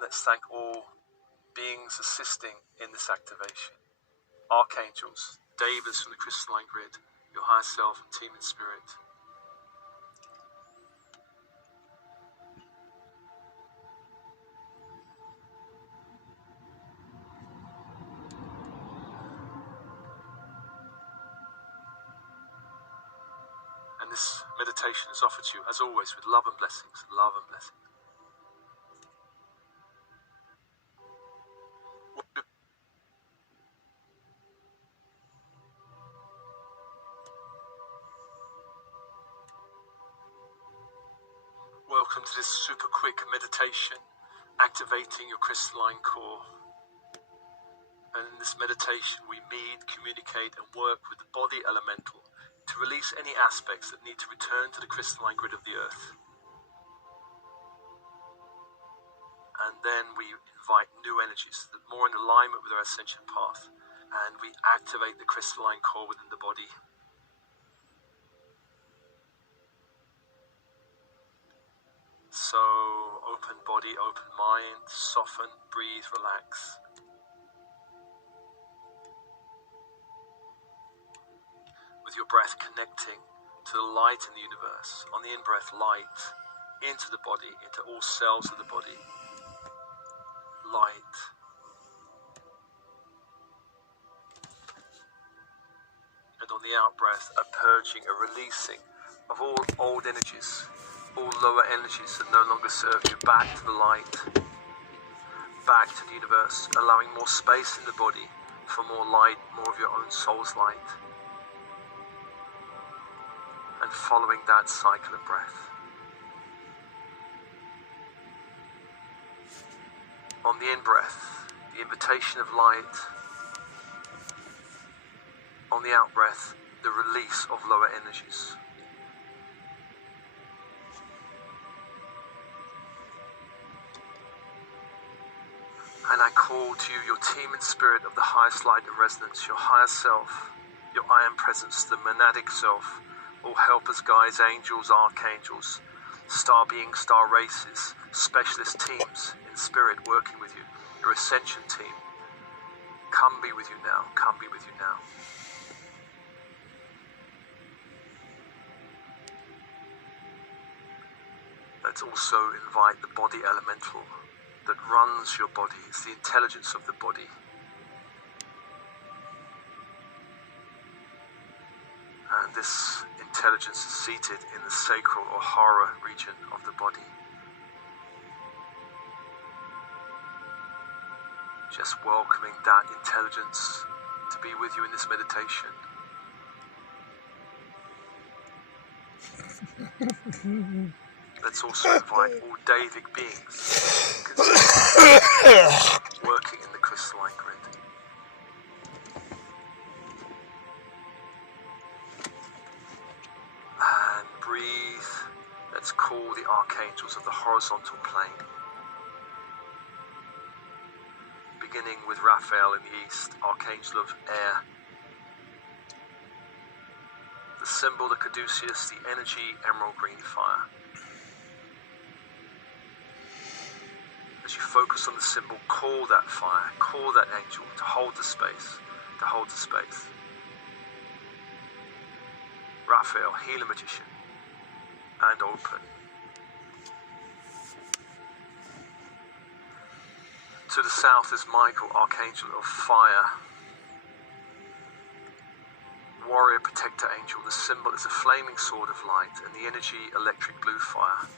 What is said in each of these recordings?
And let's thank all beings assisting in this activation. Archangels, Devas from the crystalline grid, your higher self and team in spirit. And this meditation is offered to you, as always, with love and blessings. Love and blessings. Welcome to this super quick meditation, activating your crystalline core. And in this meditation, we meet, communicate, and work with the body elemental to release any aspects that need to return to the crystalline grid of the earth. And then we invite new energies that are more in alignment with our ascension path. And we activate the crystalline core within the body. So, open body, open mind, soften, breathe, relax. With your breath connecting to the light in the universe. On the in-breath, light into the body, into all cells of the body. Light. And on the out-breath, a purging, a releasing of all old energies, all lower energies that no longer serve you, back to the light, back to the universe, allowing more space in the body for more light, more of your own soul's light. And following that cycle of breath. On the in-breath, the invitation of light. On the out-breath, the release of lower energies. And I call to you your team in spirit of the highest light of resonance, your higher self, your I am presence, the monadic self, all helpers, guides, angels, archangels, star beings, star races, specialist teams in spirit working with you, your ascension team. Come be with you now, come be with you now. Let's also invite the body elemental that runs your body. It's the intelligence of the body. And this intelligence is seated in the sacral or hara region of the body. Just welcoming that intelligence to be with you in this meditation. Let's also invite all Davic beings working in the crystalline grid. And breathe. Let's call the archangels of the horizontal plane. Beginning with Raphael in the east, archangel of air. The symbol, the caduceus, the energy, emerald green fire. As you focus on the symbol, call that fire, call that angel to hold the space, to hold the space. Raphael, healer magician, and open. To the south is Michael, archangel of fire. Warrior protector angel, the symbol is a flaming sword of light, and the energy, electric blue fire.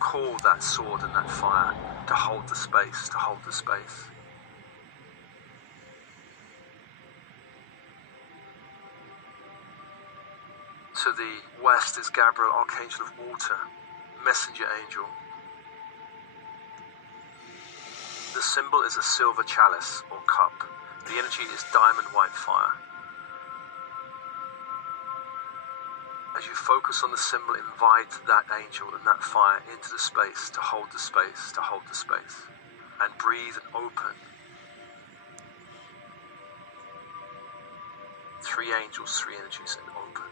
Call that sword and that fire to hold the space, to hold the space. To the west is Gabriel, archangel of water, messenger angel. The symbol is a silver chalice or cup. The energy is diamond white fire. As you focus on the symbol, invite that angel and that fire into the space, to hold the space, to hold the space. And breathe and open. 3 angels, 3 energies, and open.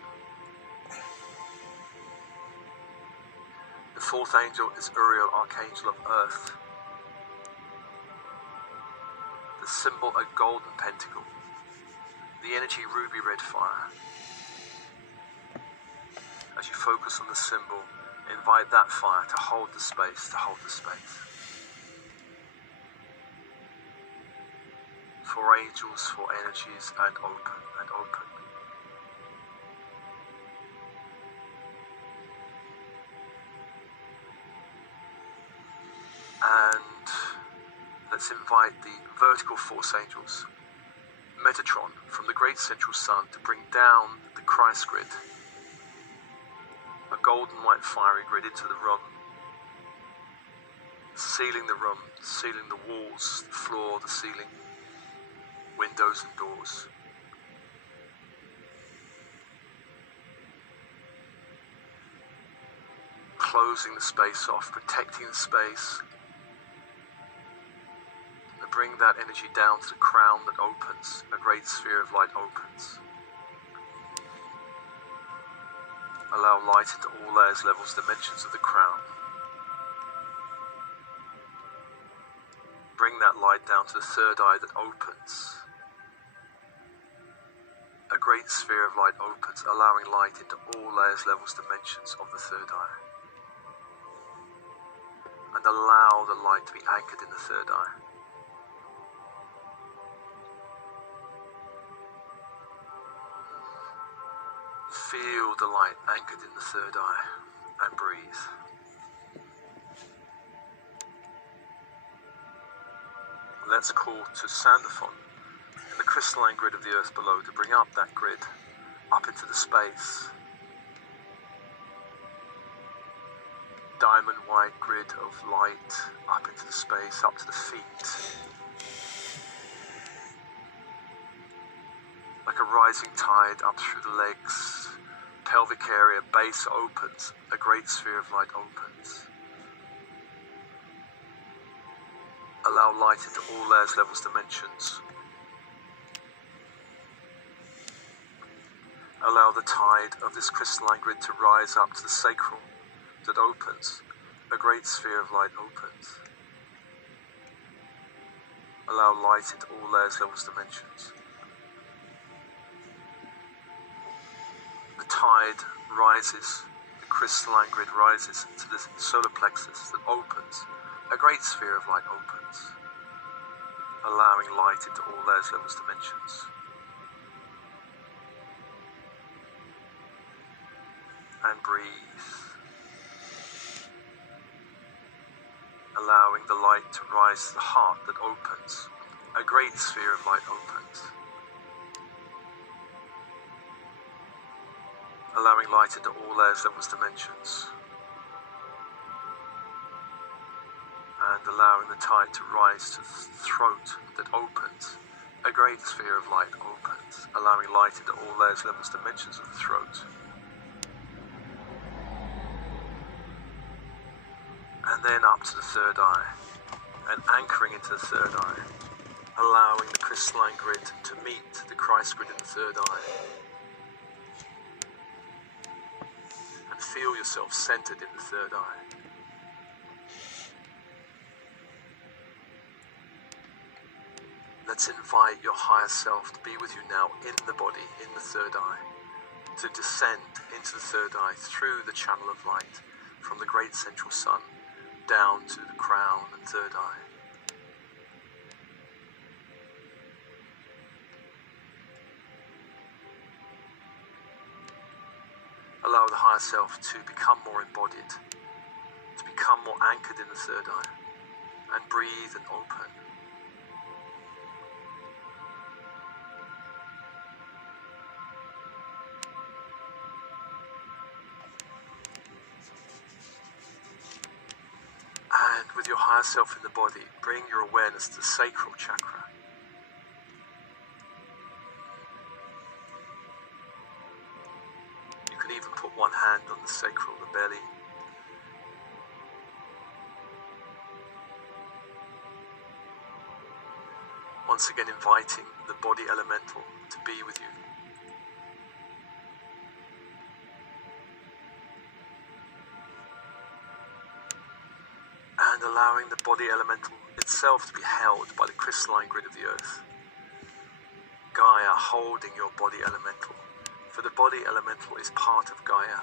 The fourth angel is Uriel, archangel of earth. The symbol, a golden pentacle. The energy, ruby red fire. As you focus on the symbol, invite that fire to hold the space, to hold the space. 4 angels, 4 energies, and open, and open. And let's invite the vertical force angels, Metatron, from the great central sun, to bring down the Christ grid, a golden white fiery grid into the room, sealing the room, sealing the walls, the floor, the ceiling, windows and doors. Closing the space off, protecting the space. And bring that energy down to the crown that opens, a great sphere of light opens. Allow light into all layers, levels, dimensions of the crown. Bring that light down to the third eye that opens. A great sphere of light opens, allowing light into all layers, levels, dimensions of the third eye. And allow the light to be anchored in the third eye. Feel the light anchored in the third eye, and breathe. Let's call to Sandaphon in the crystalline grid of the earth below to bring up that grid, up into the space. Diamond white grid of light, up into the space, up to the feet. Like a rising tide up through the legs, pelvic area, base opens, a great sphere of light opens. Allow light into all layers, levels, dimensions. Allow the tide of this crystalline grid to rise up to the sacral that opens, a great sphere of light opens. Allow light into all layers, levels, dimensions. The tide rises, the crystalline grid rises into the solar plexus that opens, a great sphere of light opens, allowing light into all layers, levels, dimensions. And breathe. Allowing the light to rise to the heart that opens, a great sphere of light opens. Allowing light into all layers, levels, dimensions. And allowing the tide to rise to the throat that opens, a great sphere of light opens, allowing light into all layers, levels, dimensions of the throat. And then up to the third eye, and anchoring into the third eye, allowing the crystalline grid to meet the Christ grid in the third eye. And feel yourself centered in the third eye. Let's invite your higher self to be with you now in the body, in the third eye, to descend into the third eye through the channel of light from the great central sun down to the crown and third eye. Allow the higher self to become more embodied, to become more anchored in the third eye, and breathe and open. And with your higher self in the body, bring your awareness to the sacral chakra. You can even put one hand on the sacral, the belly. Once again inviting the body elemental to be with you. allowing the body elemental itself to be held by the crystalline grid of the earth. Gaia holding your body elemental, for the body elemental is part of Gaia.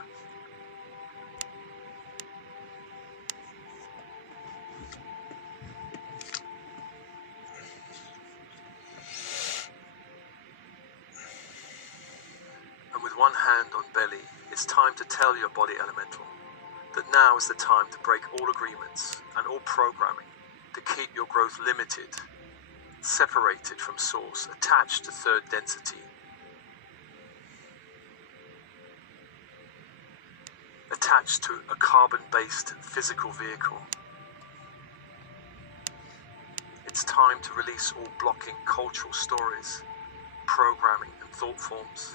And with one hand on belly, it's time to tell your body elemental that now is the time to break all agreements and all programming to keep your growth limited, separated from source, attached to third density, attached to a carbon-based physical vehicle. It's time to release all blocking cultural stories, programming and thought forms.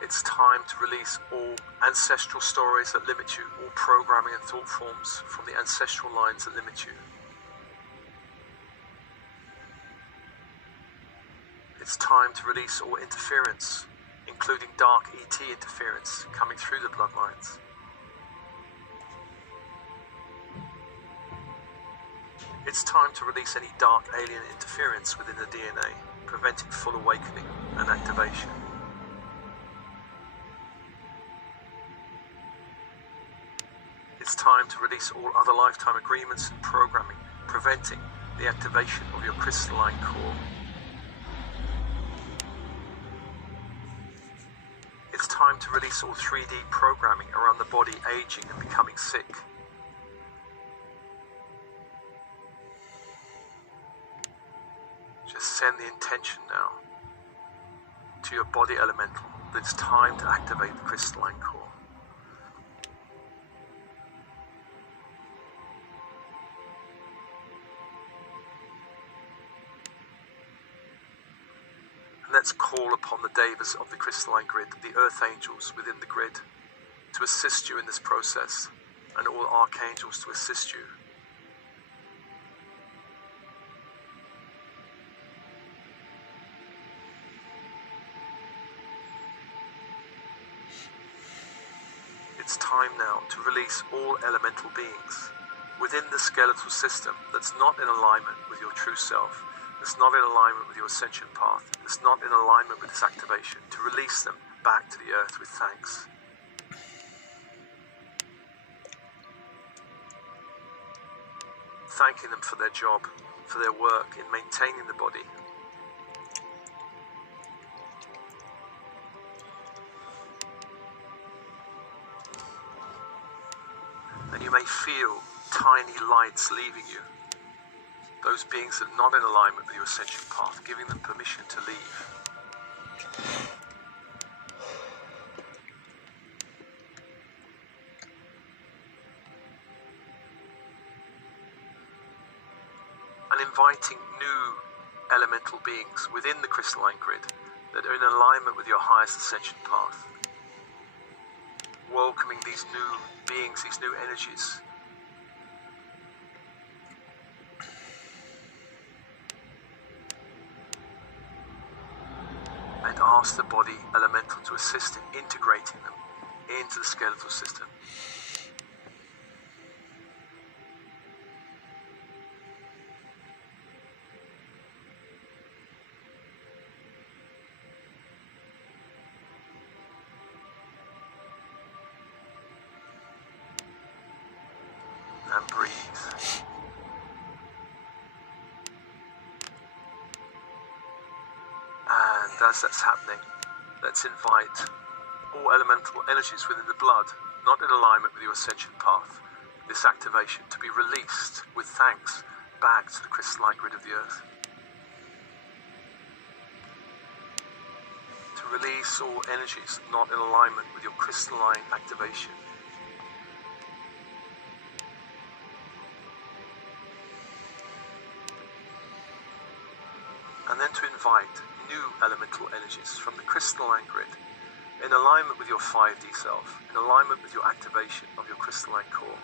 It's time to release all ancestral stories that limit you, all programming and thought forms from the ancestral lines that limit you. It's time to release all interference, including dark ET interference coming through the bloodlines. It's time to release any dark alien interference within the DNA, preventing full awakening and activation. It's time to release all other lifetime agreements and programming, preventing the activation of your crystalline core. It's time to release all 3D programming around the body aging and becoming sick. Just send the intention now to your body elemental that it's time to activate the crystalline core. Let's call upon the devas of the crystalline grid, the earth angels within the grid, to assist you in this process, and all archangels to assist you. It's time now to release all elemental beings within the skeletal system that's not in alignment with your true self, that's not in alignment with your ascension path, that's not in alignment with this activation, to release them back to the earth with thanks. Thanking them for their job, for their work in maintaining the body. And you may feel tiny lights leaving you. Those beings that are not in alignment with your ascension path, giving them permission to leave. And inviting new elemental beings within the crystalline grid that are in alignment with your highest ascension path. Welcoming these new beings, these new energies. And ask the body elemental to assist in integrating them into the skeletal system. And breathe. And as that's happening, let's invite all elemental energies within the blood, not in alignment with your ascension path, this activation to be released with thanks back to the crystalline grid of the earth. To release all energies not in alignment with your crystalline activation. And then to invite new elemental energies from the crystalline grid in alignment with your 5D self, in alignment with your activation of your crystalline core.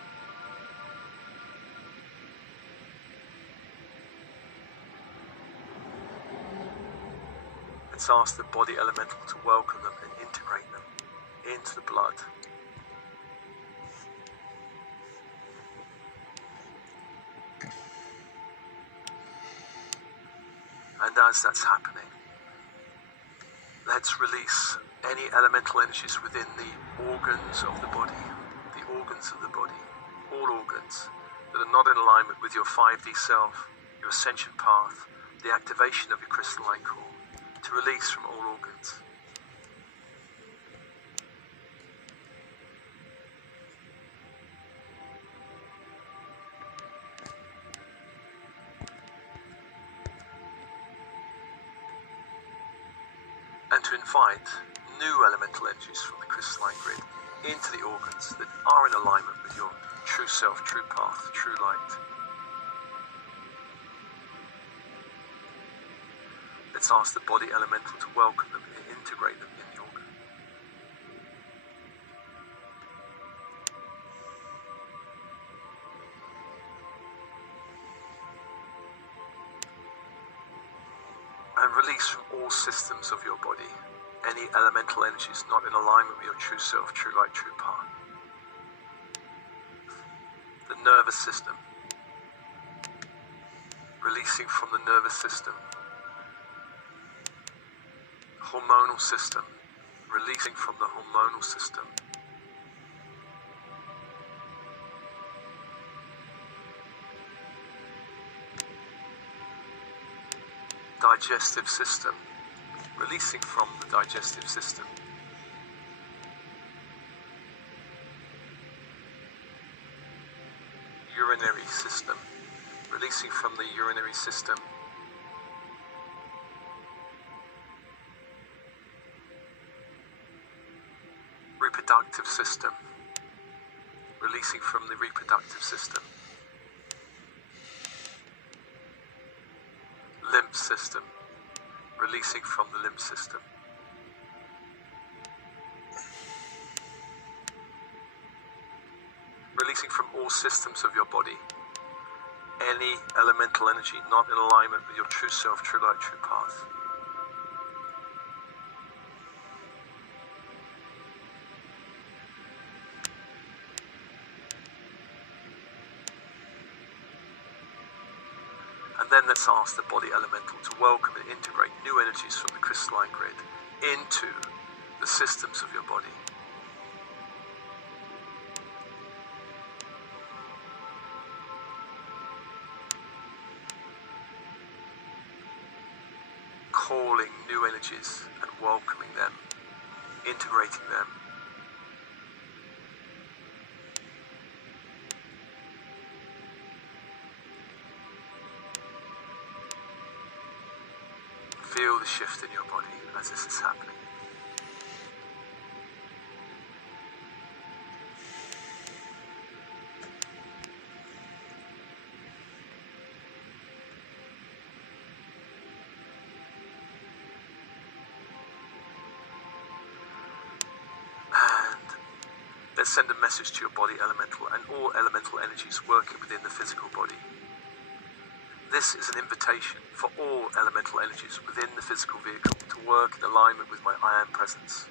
Let's ask the body elemental to welcome them and integrate them into the blood. And as that's happening, let's release any elemental energies within the organs of the body, all organs that are not in alignment with your 5D self, your ascension path, the activation of your crystalline core, to release from all organs. And to invite new elemental energies from the crystalline grid into the organs that are in alignment with your true self, true path, true light. Let's ask the body elemental to welcome them and integrate them in the organ. And release from all systems of your body any elemental energies not in alignment with your true self, true light, true path. The nervous system, releasing from the nervous system. Hormonal system, releasing from the hormonal system. Digestive system, releasing from the digestive system. Urinary system, releasing from the urinary system. Reproductive system, releasing from the reproductive system. Lymph system, releasing from the lymph system. Releasing from all systems of your body any elemental energy not in alignment with your true self, true light, true path. And then let's ask the body elemental to welcome and integrate new energies from the crystalline grid into the systems of your body. Calling new energies and welcoming them, integrating them. Feel the shift in your body as this is happening. And let's send a message to your body elemental and all elemental energies working within the physical body. This is an invitation for all elemental energies within the physical vehicle to work in alignment with my I Am presence,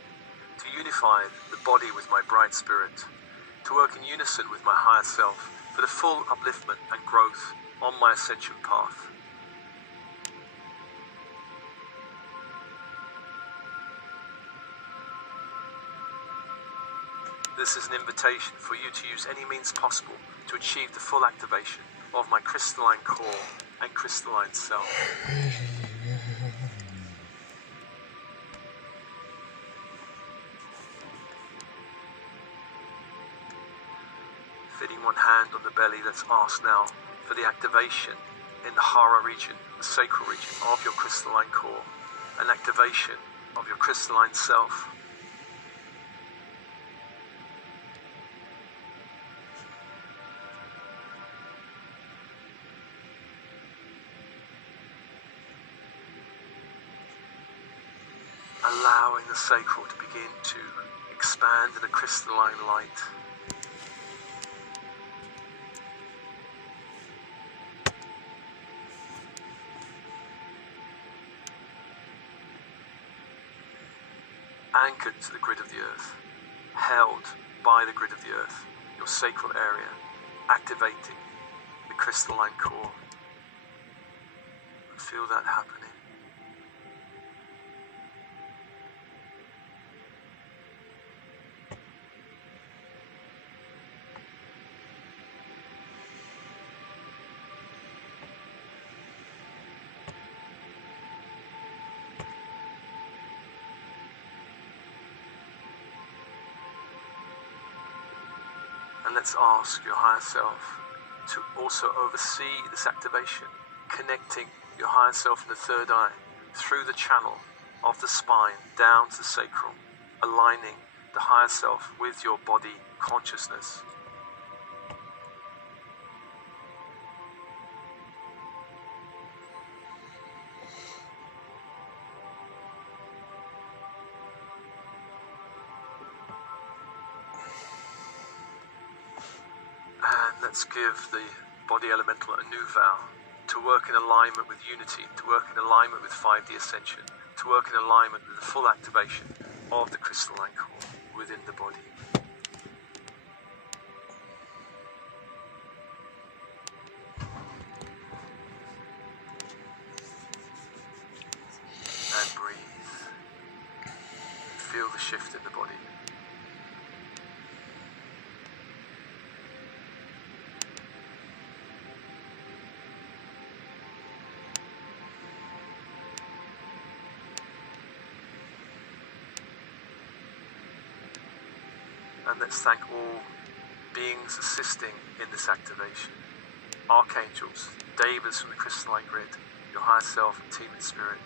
to unify the body with my bright spirit, to work in unison with my higher self for the full upliftment and growth on my ascension path. This is an invitation for you to use any means possible to achieve the full activation of my crystalline core and crystalline self. Fitting one hand on the belly, let's ask now for the activation in the hara region, the sacral region of your crystalline core, an activation of your crystalline self. Allowing the sacral to begin to expand in a crystalline light. Anchored to the grid of the earth, held by the grid of the earth, your sacral area, activating the crystalline core. And feel that happening. And let's ask your higher self to also oversee this activation, connecting your higher self in the third eye through the channel of the spine down to the sacral, aligning the higher self with your body consciousness. And let's give the body elemental a new vow to work in alignment with unity, to work in alignment with 5D ascension, to work in alignment with the full activation of the crystalline core within the body. And breathe. Feel the shift in the body. And let's thank all beings assisting in this activation. Archangels, Devas from the crystalline grid, your higher self and team in spirit.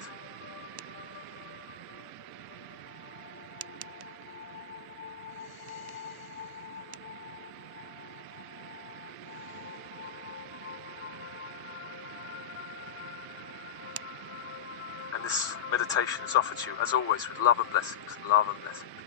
And this meditation is offered to you, as always, with love and blessings, love and blessings.